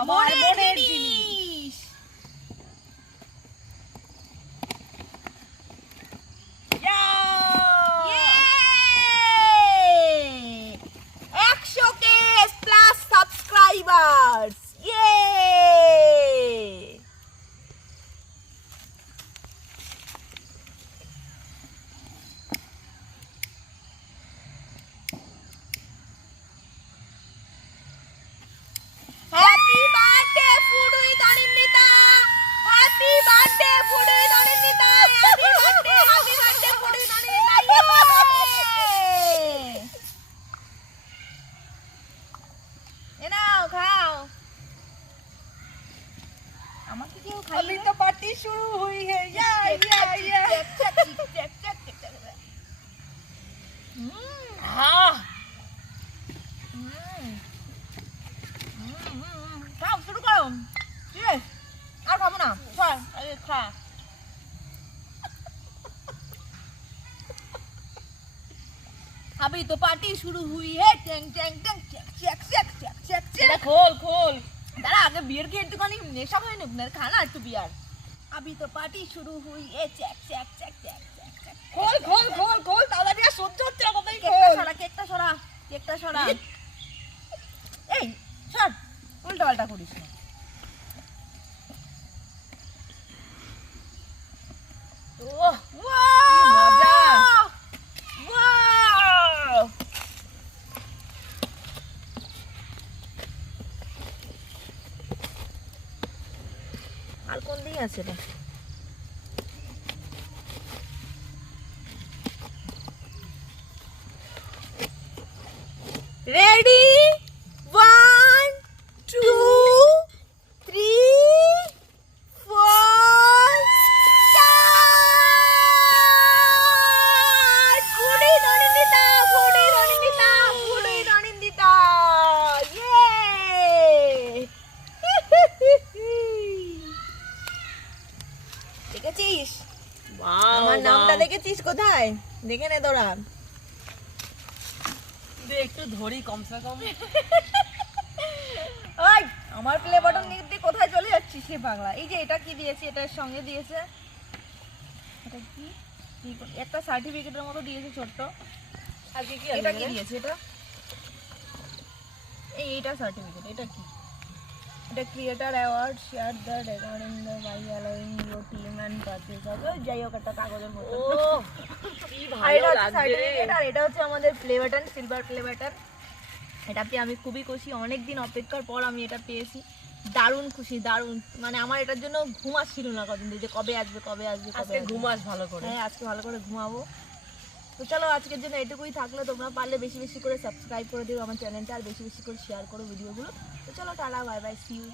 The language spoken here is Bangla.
সবার মনের জিনিস। Yay! 100K plus subscribers. Yay! Happy birthday, Fudui Danindita! Happy birthday, Fudui Danindita! Happy birthday, Fudui Danindita! Yay! এ নাও খাও। আমাকে কেউ খাইয়ে अभी तो पार्टी शुरू हुई है या हाँ খাও শুরু করো। ঠিক আছে আর খাবো না চল আগে খা। अभी तो पार्टी शुरू हुई है टेंग टेंग टेंग check check check check check check खोल खोल दादा आगे बियर के একটুখানি নেশা হয় না আপনার খানা একটু বিয়ার। अभी तो पार्टी शुरू हुई है check check check check check check खोल खोल खोल खोल दादा दिया সহ্য হচ্ছে না কথাই কেকটা खोल সরা কেকটা সরা কেকটা সরা এই সর উল্টো পাল্টা করিস না। ओह ওয়াও মজা। ওয়াও আর কোন দিকে আছে রে? Ready 1 2 3 4 start. Foodie Nanindita foodie Nanindita foodie Nanindita ইয়ে দেখেছিস আমার নামটা দেখেছিস কোথায়? দেখে নে তোরা। दे একটু ধরি কম সে কম ওই আমার প্লে বাটন নিতে কোথায় চলে যাচ্ছিস রে পাগলা? এই যে এটা কি দিয়েছে, এটার সঙ্গে দিয়েছে এটা কি একটা সার্টিফিকেটের মতো দিয়েছে ছোট্ট। আজকে কি এটা কি দিয়েছে? এটা এইটা সার্টিফিকেট। এটা কি? এটা creator award share the record in the by allowing your team and purchase of যাই হোক একটা কাগজের মতো। ও কি আর এটা ভালো হচ্ছে লাগছে সার্টিফিকেট আর এটা হচ্ছে আমাদের play button, silver play button. এটা পেয়ে আমি খুবই খুশি, অনেক দিন অপেক্ষার পর আমি এটা পেয়েছি। দারুণ খুশি, দারুণ। মানে আমার এটার জন্য ঘুম আসছিল না কদিন ধরে, যে কবে আসবে কবে আসবে কবে আজকে আসবে। ঘুমাস ভালো করে। হ্যাঁ আজকে ভালো করে ঘুমাবো। তো চলো আজকের জন্য এটুকুই থাকলো। তোমরা পারলে বেশি বেশি করে সাবস্ক্রাইব করে দিও আমার চ্যানেলটা, আর বেশি বেশি করে শেয়ার করো ভিডিওগুলো। তো চলো tata bye bye, see you.